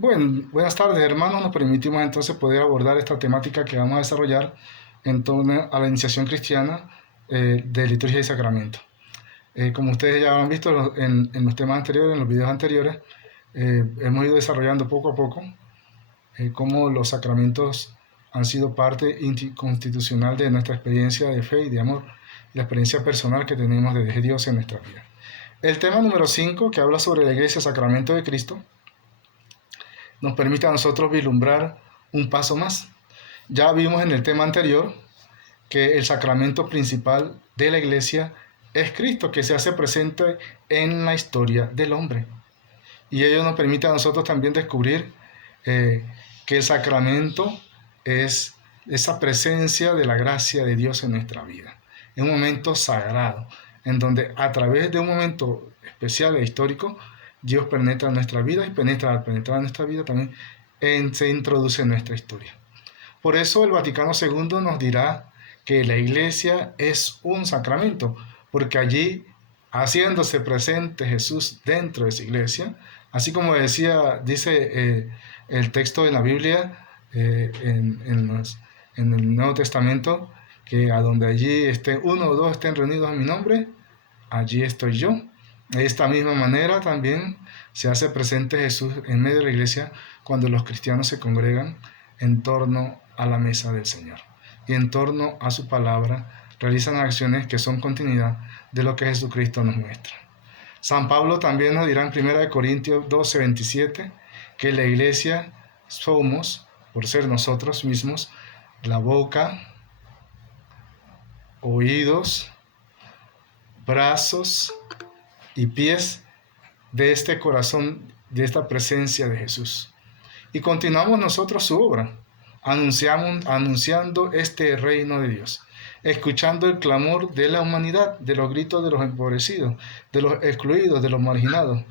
Buenas tardes, hermanos. Nos permitimos entonces poder abordar esta temática que vamos a desarrollar en torno a la iniciación cristiana de liturgia y sacramento. Como ustedes ya han visto en los temas anteriores, en los videos anteriores, hemos ido desarrollando poco a poco cómo los sacramentos han sido parte constitucional de nuestra experiencia de fe y de amor, y la experiencia personal que tenemos de Dios en nuestra vida. El tema número 5, que habla sobre la Iglesia Sacramento de Cristo, nos permite a nosotros vislumbrar un paso más. Ya vimos en el tema anterior que el sacramento principal de la Iglesia es Cristo, que se hace presente en la historia del hombre. Y ello nos permite a nosotros también descubrir que el sacramento es esa presencia de la gracia de Dios en nuestra vida. Es un momento sagrado, en donde a través de un momento especial e histórico, Dios penetra en nuestra vida y al penetrar en nuestra vida también se introduce en nuestra historia. Por eso el Vaticano II nos dirá que la Iglesia es un sacramento, porque allí, haciéndose presente Jesús dentro de esa Iglesia, así como dice el texto de la Biblia en el Nuevo Testamento, que a donde allí uno o dos estén reunidos en mi nombre, allí estoy yo. De esta misma manera también se hace presente Jesús en medio de la iglesia cuando los cristianos se congregan en torno a la mesa del Señor y en torno a su palabra realizan acciones que son continuidad de lo que Jesucristo nos muestra. San Pablo también nos dirá en 1 Corintios 12:27 que la iglesia somos, por ser nosotros mismos, la boca, oídos, brazos y pies de este corazón, de esta presencia de Jesús. Y continuamos nosotros su obra, anunciando este reino de Dios, escuchando el clamor de la humanidad, de los gritos de los empobrecidos, de los excluidos, de los marginados,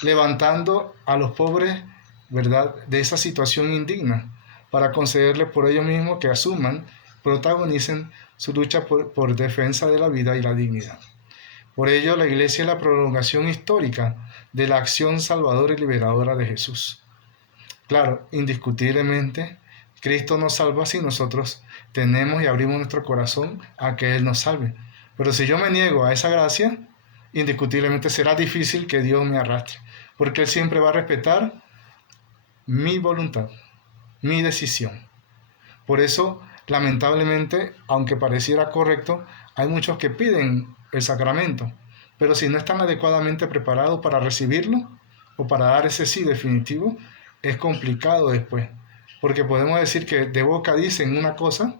levantando a los pobres, ¿verdad?, de esa situación indigna, para concederles por ellos mismos que asuman, protagonicen su lucha por defensa de la vida y la dignidad. Por ello, la Iglesia es la prolongación histórica de la acción salvadora y liberadora de Jesús. Claro, indiscutiblemente, Cristo nos salva si nosotros tenemos y abrimos nuestro corazón a que Él nos salve. Pero si yo me niego a esa gracia, indiscutiblemente será difícil que Dios me arrastre, porque Él siempre va a respetar mi voluntad, mi decisión. Por eso, lamentablemente, aunque pareciera correcto, hay muchos que piden el sacramento, pero si no están adecuadamente preparados para recibirlo o para dar ese sí definitivo, es complicado después, porque podemos decir que de boca dicen una cosa,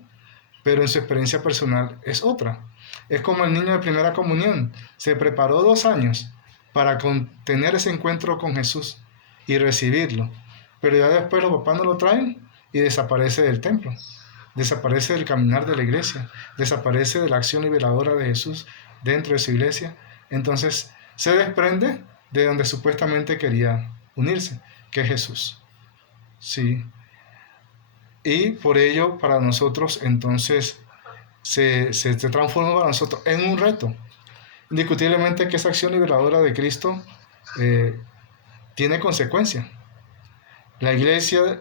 pero en su experiencia personal es otra. Es como el niño de primera comunión, se preparó 2 años para tener ese encuentro con Jesús y recibirlo, pero ya después los papás no lo traen y desaparece del templo, desaparece del caminar de la iglesia, desaparece de la acción liberadora de Jesús dentro de su iglesia. Entonces se desprende de donde supuestamente quería unirse, que es Jesús. Sí. Y por ello para nosotros entonces se transforma para nosotros en un reto. Indiscutiblemente que esa acción liberadora de Cristo tiene consecuencias. La iglesia,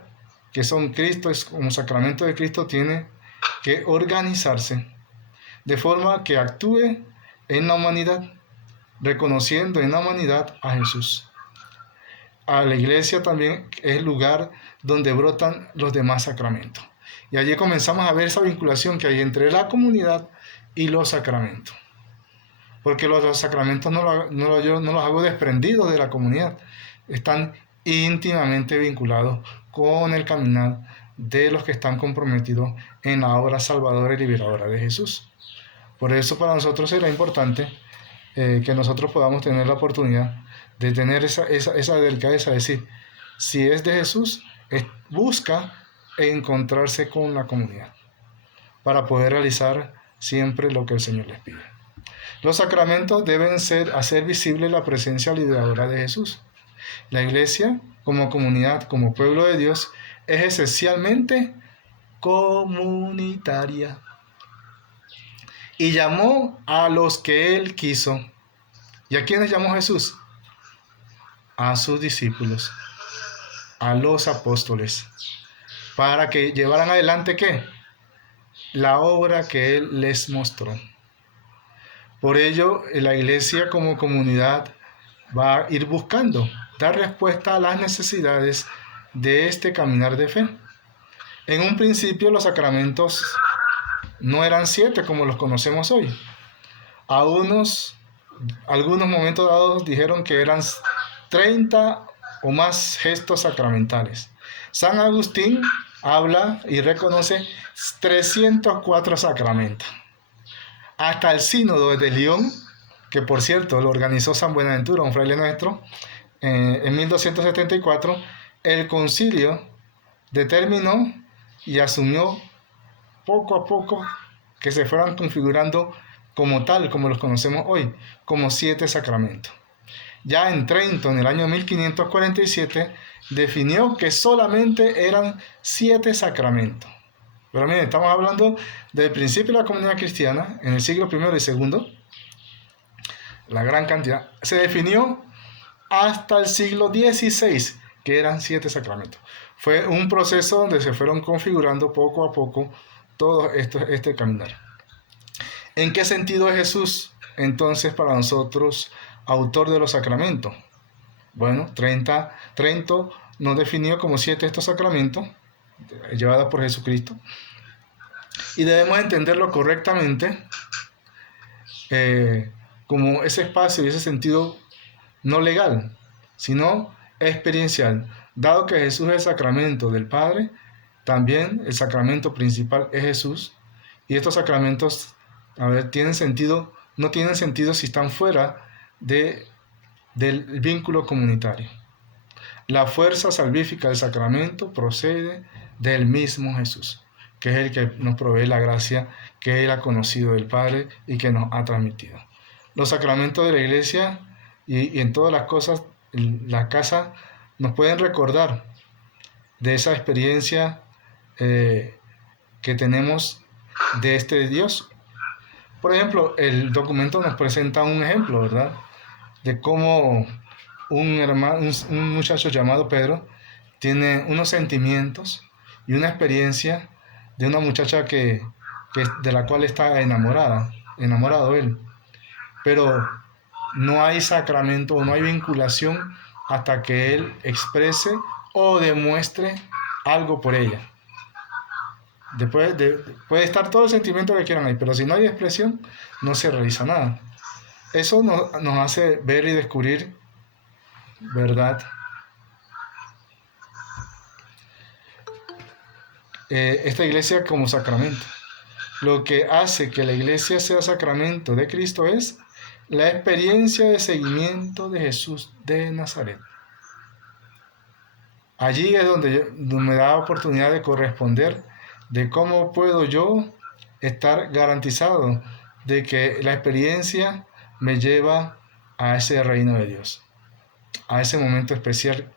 que son Cristo, es como sacramento de Cristo, tiene que organizarse de forma que actúe en la humanidad, reconociendo en la humanidad a Jesús. A la iglesia también es el lugar donde brotan los demás sacramentos. Y allí comenzamos a ver esa vinculación que hay entre la comunidad y los sacramentos. Porque los sacramentos no los hago desprendidos de la comunidad. Están íntimamente vinculados con el caminar de los que están comprometidos en la obra salvadora y liberadora de Jesús. Por eso para nosotros será importante que nosotros podamos tener la oportunidad de tener esa delicadeza de decir, si es de Jesús, busca encontrarse con la comunidad para poder realizar siempre lo que el Señor les pide. Los sacramentos deben hacer visible la presencia liberadora de Jesús. La iglesia, como comunidad, como pueblo de Dios, es esencialmente comunitaria. Y llamó a los que Él quiso. ¿Y a quiénes llamó Jesús? A sus discípulos. a los apóstoles para que llevaran adelante ¿qué? La obra que Él les mostró. Por ello, la iglesia como comunidad va a ir buscando dar respuesta a las necesidades de este caminar de fe. En un principio los sacramentos no eran 7 como los conocemos hoy. Algunos momentos dados dijeron que eran 30 o más gestos sacramentales. San Agustín habla y reconoce 304 sacramentos. Hasta el sínodo de León, que por cierto lo organizó San Buenaventura, un fraile nuestro, en 1274, el concilio determinó y asumió poco a poco que se fueran configurando como tal, como los conocemos hoy, como 7 sacramentos. Ya en Trento, en el año 1547, definió que solamente eran 7 sacramentos. Pero miren, estamos hablando del principio de la comunidad cristiana, en el siglo I y II, la gran cantidad. Se definió hasta el siglo XVI, que eran 7 sacramentos. Fue un proceso donde se fueron configurando poco a poco todo este caminar. ¿En qué sentido es Jesús, entonces, para nosotros, autor de los sacramentos? Bueno, Trento nos definió como 7 estos sacramentos, llevados por Jesucristo, y debemos entenderlo correctamente como ese espacio y ese sentido no legal, sino experiencial. Dado que Jesús es el sacramento del Padre, también el sacramento principal es Jesús, y estos sacramentos, tienen sentido, no tienen sentido si están fuera del vínculo comunitario. La fuerza salvífica del sacramento procede del mismo Jesús, que es el que nos provee la gracia que Él ha conocido del Padre y que nos ha transmitido. Los sacramentos de la iglesia y en todas las cosas, la casa, nos pueden recordar de esa experiencia que tenemos de este Dios. Por ejemplo, el documento nos presenta un ejemplo, ¿verdad? De cómo un muchacho llamado Pedro tiene unos sentimientos y una experiencia de una muchacha de la cual está enamorado él. Pero no hay sacramento, no hay vinculación hasta que él exprese o demuestre algo por ella. Puede estar todo el sentimiento que quieran ahí, pero si no hay expresión, no se realiza nada. Eso nos hace ver y descubrir, ¿verdad? Esta iglesia como sacramento. Lo que hace que la iglesia sea sacramento de Cristo es la experiencia de seguimiento de Jesús de Nazaret. Allí es donde me da oportunidad de corresponder de cómo puedo yo estar garantizado de que la experiencia me lleva a ese reino de Dios, a ese momento especial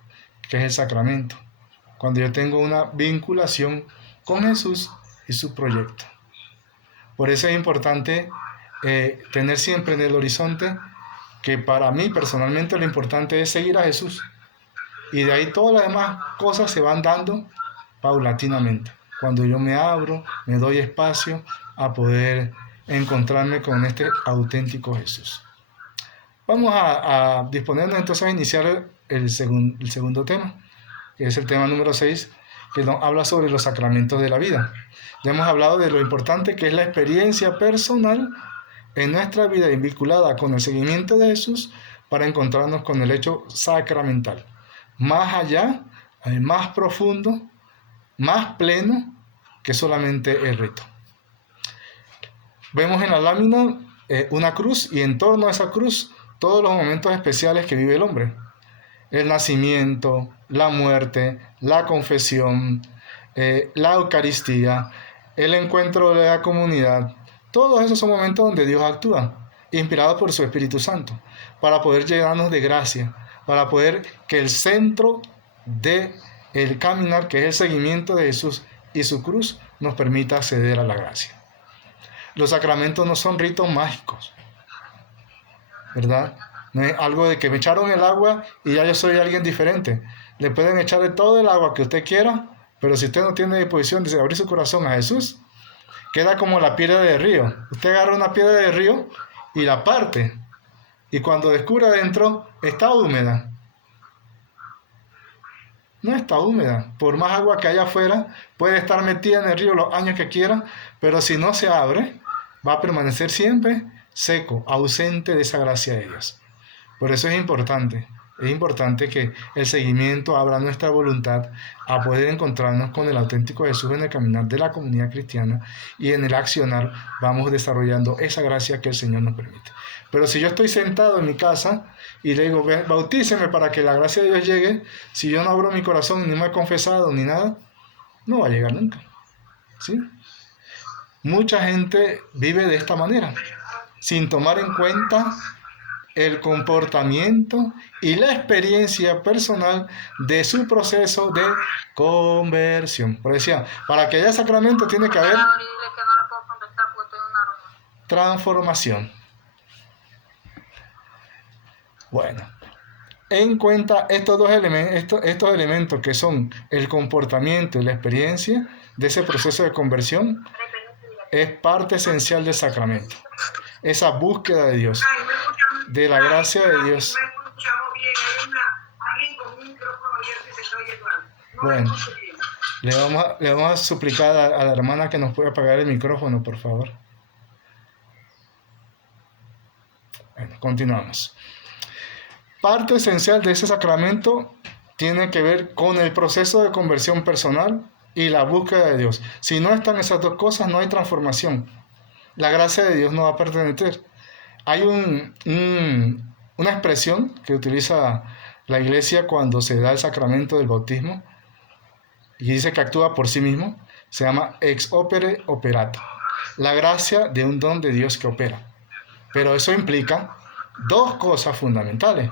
que es el sacramento, cuando yo tengo una vinculación con Jesús y su proyecto. Por eso es importante tener siempre en el horizonte que para mí personalmente lo importante es seguir a Jesús, y de ahí todas las demás cosas se van dando paulatinamente, cuando yo me abro, me doy espacio a poder encontrarme con este auténtico Jesús. Vamos a disponernos entonces a iniciar el segundo tema, que es el tema número 6, que nos habla sobre los sacramentos de la vida. Ya hemos hablado de lo importante que es la experiencia personal en nuestra vida vinculada con el seguimiento de Jesús para encontrarnos con el hecho sacramental. Más allá, más profundo, más pleno que solamente el rito. Vemos en la lámina una cruz, y en torno a esa cruz todos los momentos especiales que vive el hombre. El nacimiento, la muerte, la confesión, la Eucaristía, el encuentro de la comunidad. Todos esos son momentos donde Dios actúa, inspirado por su Espíritu Santo, para poder llenarnos de gracia, para poder que el centro del caminar, que es el seguimiento de Jesús y su cruz, nos permita acceder a la gracia. Los sacramentos no son ritos mágicos, ¿verdad? No es algo de que me echaron el agua y ya yo soy alguien diferente. Le pueden echar de todo el agua que usted quiera, pero si usted no tiene disposición de abrir su corazón a Jesús, queda como la piedra del río. Usted agarra una piedra del río y la parte, y cuando descubre adentro, está húmeda. No está húmeda. Por más agua que haya afuera, puede estar metida en el río los años que quiera, pero si no se abre, va a permanecer siempre seco, ausente de esa gracia de Dios. Por eso es importante que el seguimiento abra nuestra voluntad a poder encontrarnos con el auténtico Jesús en el caminar de la comunidad cristiana, y en el accionar vamos desarrollando esa gracia que el Señor nos permite. Pero si yo estoy sentado en mi casa y le digo, bautíceme para que la gracia de Dios llegue, si yo no abro mi corazón, ni me he confesado, ni nada, no va a llegar nunca. ¿Sí? Mucha gente vive de esta manera, sin tomar en cuenta el comportamiento y la experiencia personal de su proceso de conversión. Por decía, para que haya sacramento tiene que haber transformación. Bueno, en cuenta estos dos elementos, estos elementos que son el comportamiento y la experiencia de ese proceso de conversión, es parte esencial del sacramento. Esa búsqueda de Dios, de la gracia de Dios. Bueno, le vamos a suplicar a la hermana que nos pueda apagar el micrófono, por favor. Bueno, continuamos. Parte esencial de ese sacramento tiene que ver con el proceso de conversión personal y la búsqueda de Dios. Si no están esas dos cosas, no hay transformación. La gracia de Dios no va a pertenecer. Hay una expresión que utiliza la Iglesia cuando se da el sacramento del bautismo y dice que actúa por sí mismo. Se llama ex opere operato. La gracia de un don de Dios que opera. Pero eso implica dos cosas fundamentales: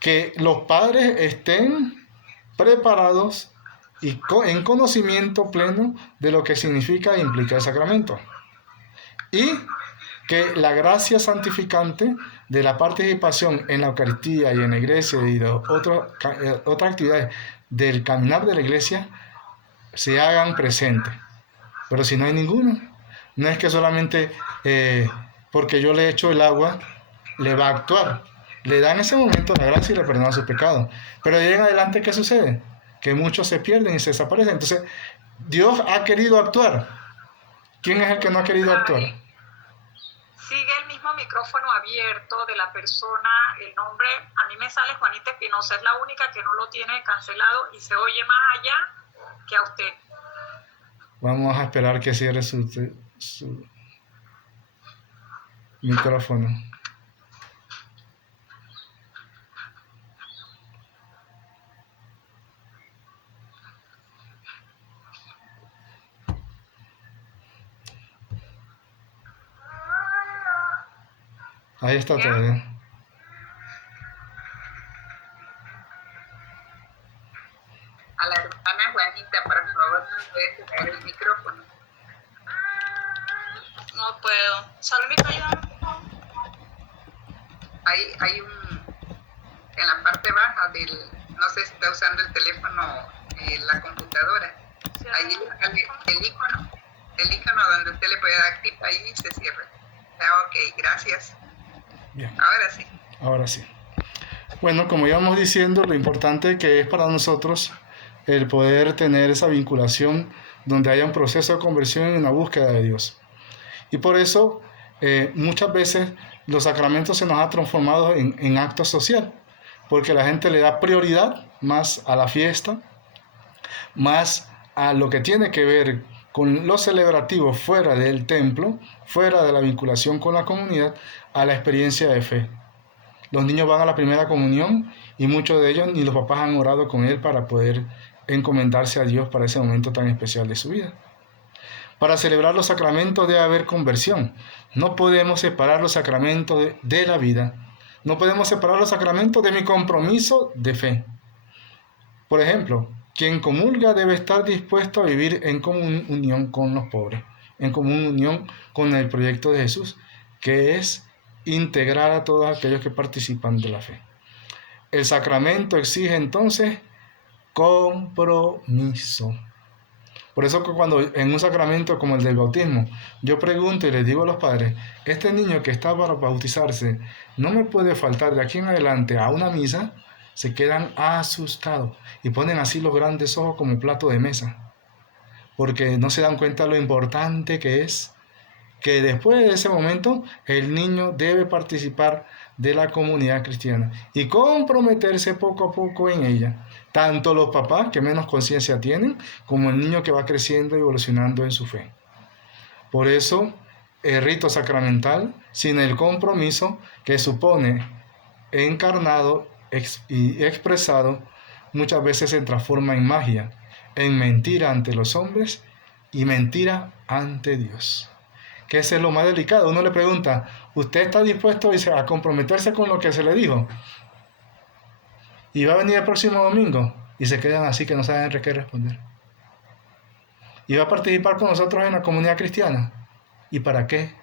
que los padres estén preparados y en conocimiento pleno de lo que significa e implica el sacramento, y que la gracia santificante de la participación en la Eucaristía y en la iglesia y de otras actividades del caminar de la iglesia se hagan presentes. Pero si no hay ninguno, no es que solamente porque yo le echo el agua le va a actuar. Le da en ese momento la gracia y le perdona sus pecados. Pero de ahí en adelante, ¿qué sucede? Que muchos se pierden y se desaparecen. Entonces, Dios ha querido actuar. ¿Quién es el que no ha querido actuar? Sigue el mismo micrófono abierto de la persona, el nombre, a mí me sale Juanita Espinosa, es la única que no lo tiene cancelado y se oye más allá que a usted. Vamos a esperar que cierre su micrófono. Ahí está todavía. A la hermana Juanita, por favor, ¿no puede cerrar el micrófono? No puedo. Saludito, ayúdame. Hay en la parte baja no sé si está usando el teléfono, la computadora. Sí, ahí el icono donde usted le puede dar clic, ahí se cierra. Ok, gracias. Bien. Ahora sí. Bueno, como íbamos diciendo, lo importante que es para nosotros el poder tener esa vinculación donde haya un proceso de conversión y una búsqueda de Dios. Y por eso muchas veces los sacramentos se nos han transformado en acto social, porque la gente le da prioridad más a la fiesta, más a lo que tiene que ver con lo celebrativo fuera del templo, fuera de la vinculación con la comunidad, a la experiencia de fe. Los niños van a la primera comunión y muchos de ellos ni los papás han orado con él para poder encomendarse a Dios para ese momento tan especial de su vida. Para celebrar los sacramentos debe haber conversión. No podemos separar los sacramentos de la vida. No podemos separar los sacramentos de mi compromiso de fe. Por ejemplo, quien comulga debe estar dispuesto a vivir en comunión con los pobres, en comunión con el proyecto de Jesús, que es integrar a todos aquellos que participan de la fe. El sacramento exige entonces compromiso. Por eso que cuando en un sacramento como el del bautismo, yo pregunto y les digo a los padres, este niño que está para bautizarse no me puede faltar de aquí en adelante a una misa, se quedan asustados y ponen así los grandes ojos como plato de mesa, porque no se dan cuenta lo importante que es que después de ese momento el niño debe participar de la comunidad cristiana y comprometerse poco a poco en ella. Tanto los papás que menos conciencia tienen, como el niño que va creciendo y evolucionando en su fe. Por eso, el rito sacramental, sin el compromiso que supone encarnado y expresado, muchas veces se transforma en magia, en mentira ante los hombres y mentira ante Dios. Que ese es lo más delicado. Uno le pregunta, ¿usted está dispuesto a comprometerse con lo que se le dijo? Y va a venir el próximo domingo y se quedan así que no saben qué responder. Y va a participar con nosotros en la comunidad cristiana. ¿Y para qué?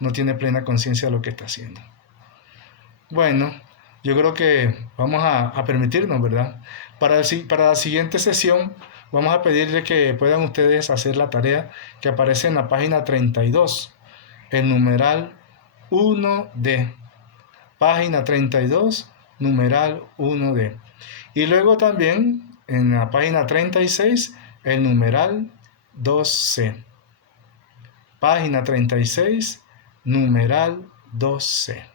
No tiene plena conciencia de lo que está haciendo. Bueno, yo creo que vamos a permitirnos, ¿verdad? Para la siguiente sesión vamos a pedirle que puedan ustedes hacer la tarea que aparece en la página 32, el numeral 1D. Página 32, numeral 1D. Y luego también en la página 36, el numeral 2C. Página 36, numeral 2C.